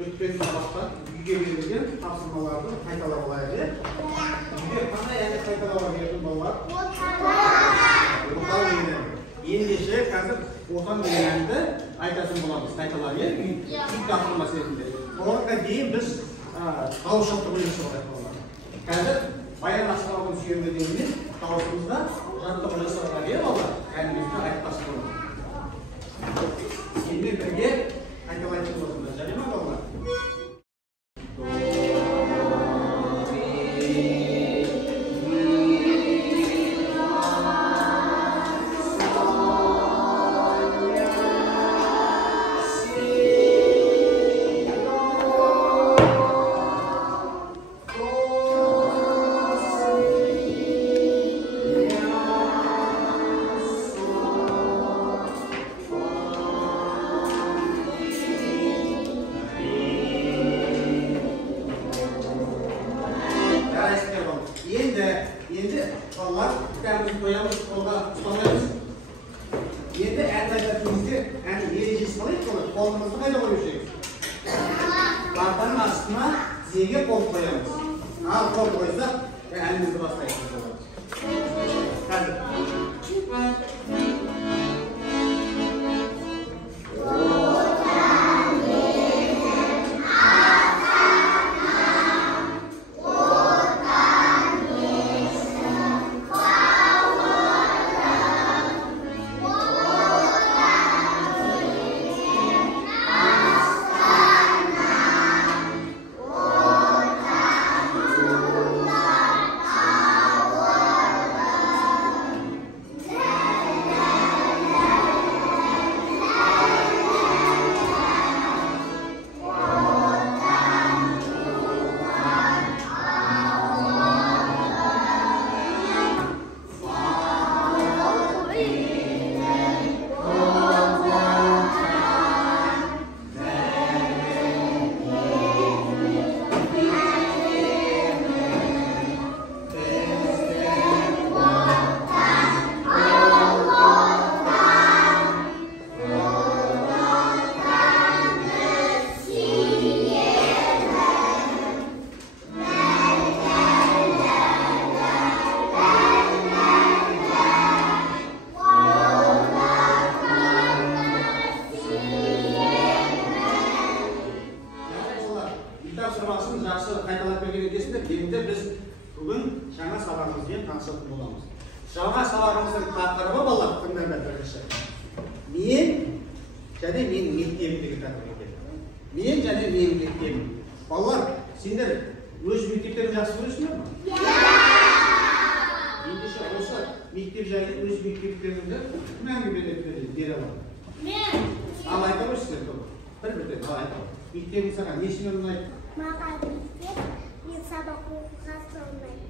өткен сабақта үйге берілген тапсырмаларды қайталап алайық. Үйге қандай әнді қайталауға берген балалар? Отан деген. Ендеше қазір отан деген әнді айтатын боламыз. Қайталап үй тапсырмасы ретінде. Оған дейін біз дауысшылықты ойласып алайық балалар. Қазір Баян Асқаровтың сүйемелдеуімен дауысымызда жаттығу жасауға беріп балалар. Әнімізді айтып бастаймыз. Сенмен бірге қайталайтын болсыңдар, жарай ма балалар? Енді балалар кітабымызды қоямыз, қолға ұстамаймыз. Енді ән айтатынымызда ән ережесі қалай болады? Қолымызды қайда қойып жүрміз? Партаның астына тізеге қол қоямыз. Ал қол қойсақ, әнімізді бастаймыз. Қазір. Жақсы қайталап берген екенсіңдер. Енді біз бүгін жаңа сабағымызбен танысатын боламыз. Жаңа сабағымыздың тақырыбы балалар, тыңдаңдар бірінші. Мен және менің мектебім деген тақырып екен. Мен және менің мектебім. Балалар, сендер өз мектептерін жақсы көресіңдер ме? Ендеше осы мектеп жайлы өз мектептеріңді кім әңгіме бере алады? Мен. Ал айта қойсыңдар топ. Бір-бірден ал айта. Мектебің саған несімен ұнайды? Маған мектеп, мен сабақ оқуға ұнайды.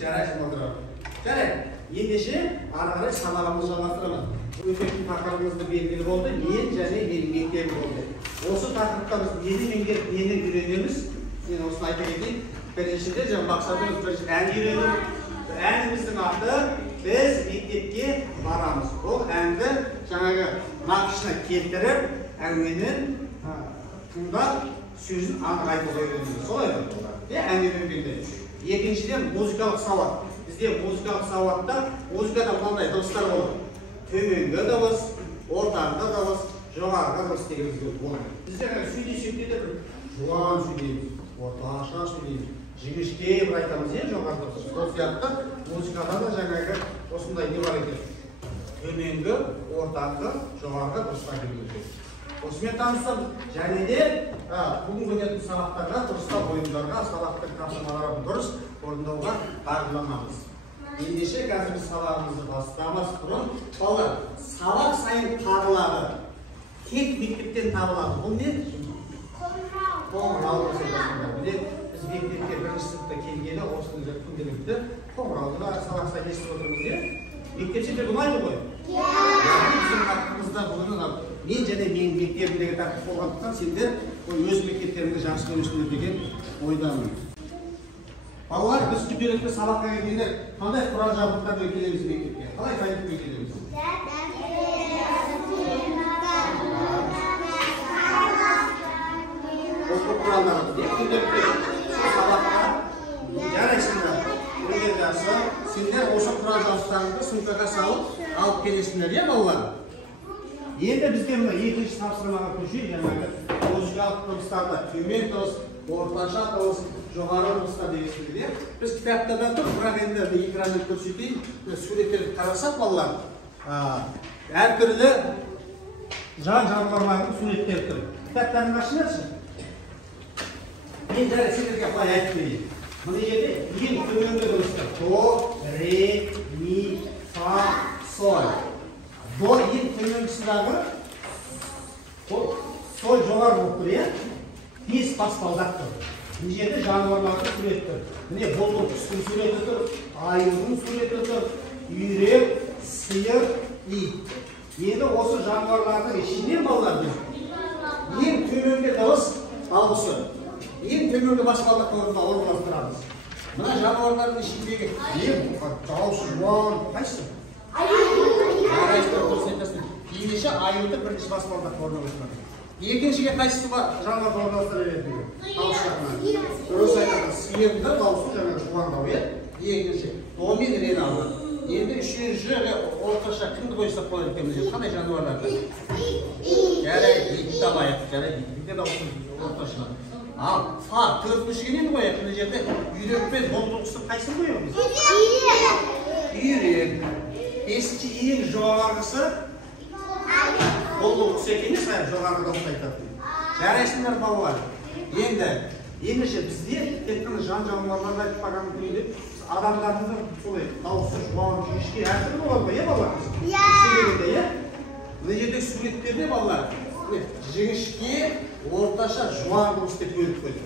Жарайсың балдар. Жарайды. Ендеше ары қарай сабағымызды жалғастырамыз. Өтетін тақырыбымызды белгілі болды. Мен және менің мектебім болды. Осы тақырыпта біз нені меңгеріп, нені үйренеміз? Мен осыны айта кетейін. Біріншіден жаңа мақсатымыз бір ән үйрену. Әніміздің аты біз мектепке барамыз. Ол әнді жаңағы нақышына келтіріп, әңгіменің тыңдап, сөзін анық айтуға үйренеміз. Солай ма? Ән үйренгенде. Екіншіден музыкалық сауат. Бізде музыкалық сауатта музыкада мынандай дыбыстар болады. Төменгі дыбыс, ортаңғы дыбыс, жоғарғы дыбыс деген болады. Біз жаңағы сөйлесек те бір жуан сөйлейміз, орташа сөйлейміз, жіңішке бір айтамыз, жоғарғы дыбыс. Сол сияқты музыкада да жаңағы осындай не бар екен. Төменгі, ортаңғы, жоғарғы дыбыстар келген. Осымен таныстым. Және де бүгін өтетін сабақтарға, дұрыстап ойындарға, сабақтың тапсырмаларын дұрыс орындауға дағдыланамыз. Ендеше қазір біз сабағымызды бастамас бұрын, балалар, сабақ сайын табылады. Тек мектептен табылады. Бұл не? Қоңырау. Біз мектепке бірінші сыныпта келгені осыны күнделікті қоңырауды сабақ сайын естіп отырмыз. Мектепте ұнайды ғой? Біздің тақырыбымызда бүгін мен және менің мектебімдегі тақырып болғандықтан сендер өз мектептеріңді жақсы көресіңдер деген ойдамын. Балалар, біз күнделікті сабаққа келгенде қандай құрал жабдықтармен келеміз мектепке? Қалай дайындықпен келеміз? құралдары деп күнделікті сабаққа жарайсыңдар. Егер жақсы, сендер осы құрал-жабдықтарыңды сумкаға салып алып келесіңдер, иә балалар? Енді бізде мына екінші тапсырмаға көшейік, жаңағы музыкалық дыбыстарда төмен дыбыс, орташа дыбыс, жоғары дыбыстар дегенсіздер, иә? Біз кітаптарда тұр, бірақ енді экраннан көрсетейін, суреттерді қарасақ балалар, әртүрлі жан-жануарлардың суреттері тұр. Кітаптарын ашыңдаршы. Мен дәрі сендерге қалай айтып берейін. Мына жерде ең төменгі дыбыстар: до, ре, ми, фа, соль. До ең төменгісідағы, соль жоғары болып тұр, иә? 5 баспалдақ тұр. Мына жерде жануарлардың суреті тұр. Міне бұлбұл құстың суреті тұр, аюдың суреті тұр, үйрек, сиыр, ит. Енді осы жануарлардың ішінен балалар ең төменгі дыбыс дауысы. Ең төменгі баспалдақ орнына орналастырамыз. Мына жануарлардың ішіндегі ең дауысы жуан қайсысы? Ендеше аюды бірінші баспалдақ орналастырады. Екіншіге қайсысы жануарды орналастыра береді? Дауыс жағынан. Дұрыс айтады, сиырдың дауысы жаңағы жуандау, иә? Екінші. До мен рені алады. Енді үшінші орташа кімді қойсақ болады екен бізде? Қандай жануарларды? Жарайды, итті алайық. Жарайды, итті дауысы орташа. Ал, фа, төртіншіге нені қояйық? Мына жерде үйрек пен бұлбұл құстың қайсысын қоямыз? Үйрек. Бесінші ең жоғарғысы бұлбұл құс екен емес, жоғарғы дауыс айтады. Жарайсыңдар балалар. Енді ендеше бізде тек қана жан-жануарларды айтып қалған күнде адамдардың да солай дауысы жуан, жіңішке әртүрлі болады ғой, иә балалар? Иә. Мына жерде суреттерде балалар жіңішке, орташа, жуан дауыс деп бөліп қойды.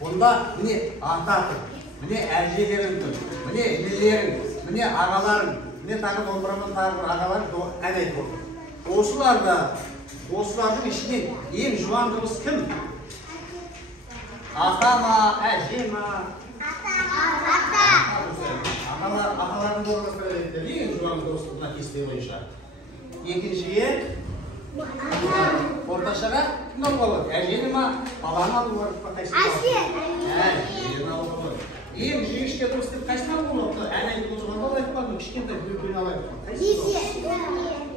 Онда міне ата тұр, міне әжелерің тұр, міне інілерің, міне ағаларың, міне тағы домбырамен тағы бір ағаларың ән айтып отыр. Осылардың ішінен ең жуан дыбыс кім? Ата ма, әже ма? Ата. Аталардың болмасына ең жуан дыбыс мына кесте бойынша. Екіншіге орташаға кім алуға болады? Әжені ма? Баланы алуға болады? Әжені алуға болады. Ең жіңішке дыбыс деп қайсыны алуға болады? Ән айтып отырғанда алайық па? Кішкентай бөлбөлін алайық.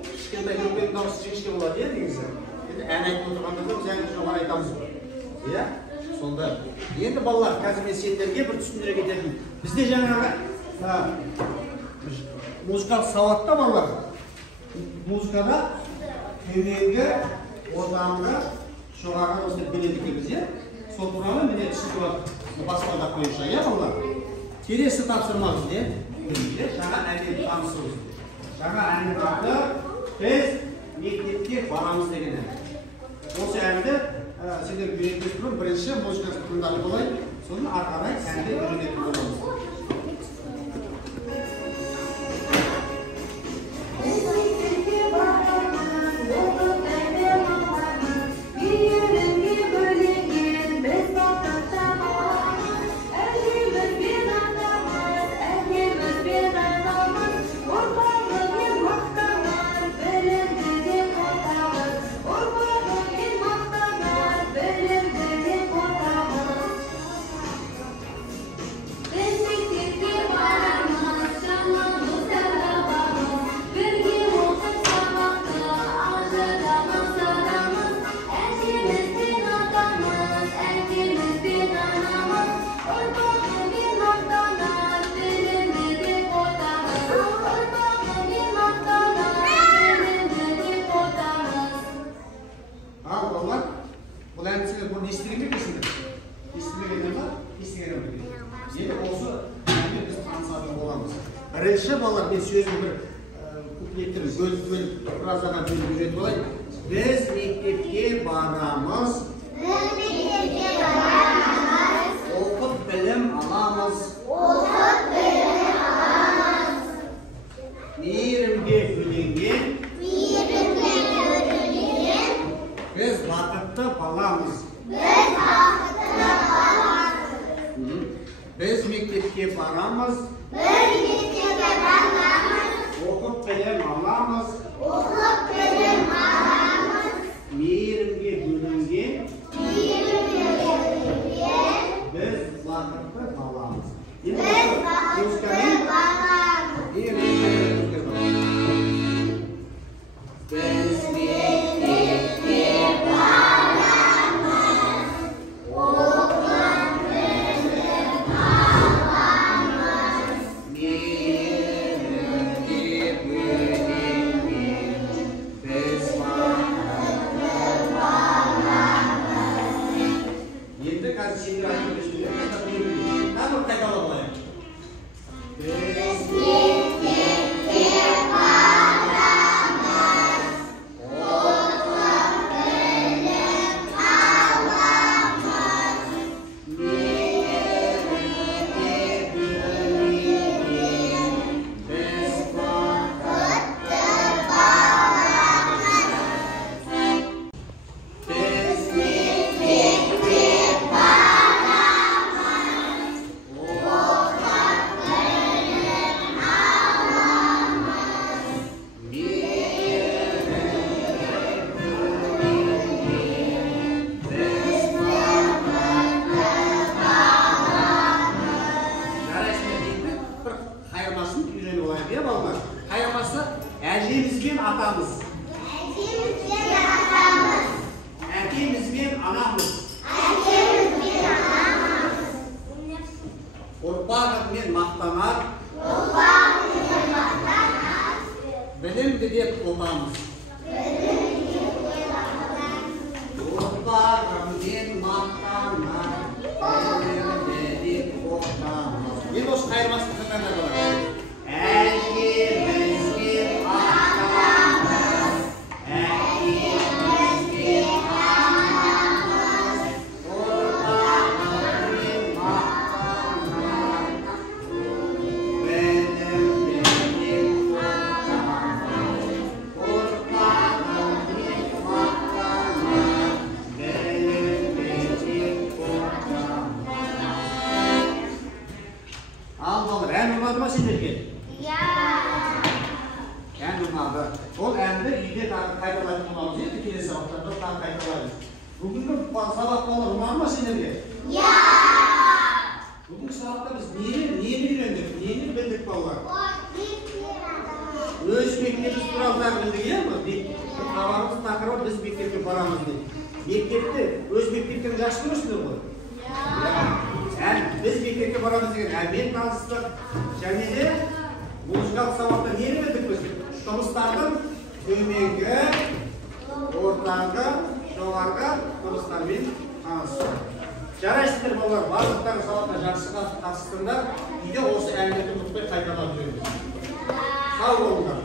Кішкентай бөлбөлдің дауысы жіңішке болады, иә негізі? Ән айтып отырғанда да біз әнді жоғары айтамыз. Иә? Сонда. Енді балалар, қазір мен сендерге бір түсіндіре кететін. Бізде жаңағы музыкалық сауатта балалар. Музыкада төменгі, ортаңғы, жоғарғы дауысты біледі екенбіз, иә? Сол туралы міне түсіндіріп баспалдақ бойынша, иә балалар? Келесі тапсырмамыз не? Жаңа әнмен танысуымыз. Жаңа әннің аты біз мектепке барамыз деген ән. Осы әнді сендер үйретіп тұрып, бірінші музыкасы тыңдап болайын, сосын арқадай әнді үйретіп боламыз. Бірінші балалар, мен сөзін бір куплеттің бөліп фразаға бөліп үйретіп олайын. Біз мектепке барамыз. Оқып білім аламыз. Мейірімге бөленген. Біз бақытты баламыз. Біз мектепке барамыз. Оқып білім аламыз. Мейірімге бөленген. оқамыз. Ұрпағыммен мақтанар, елімді деп тоқтамас. Енді осы қайырмасын қандай болады? Әкемізге аттанамыз, әкемізге аттанамыз, ұрпағыммен мақтанар, білімді деп тоқтамас, ұрпағыммен мақтанар, білімді деп тоқтамас. Ал балалар, ән ұнады ма сендерге? Ән ұнады. Ол әнді үйде тағы қайталайтын боламыз. Енді келесі сабақтарда тағы қайталаймыз. Бүгінгі сабақ балалар ұнады ма сендерге? Бүгінгі сабақта біз нені үйрендік, нені білдік балалар? Өз мектебіміз туралы да білдік, иә ме? Хабарымыз тақырыбы біз мектепке барамыз дейді. Мектепті өз мектептен жақсы көресіңдер ғой? Біз мектепке барамыз деген әнмен таныстық, және де музыкалық сабақта нені білдік біз? Жұмыстардың төменгі, ортаңғы, жоғарғы жұмыстармен танысу. Жарайсыздар балалар, барлықтары сабаққа жақсы қатыстыңдар. Үйде осы әңгімені ұмытпай қайталап жүріңіз. Сау болыңдар.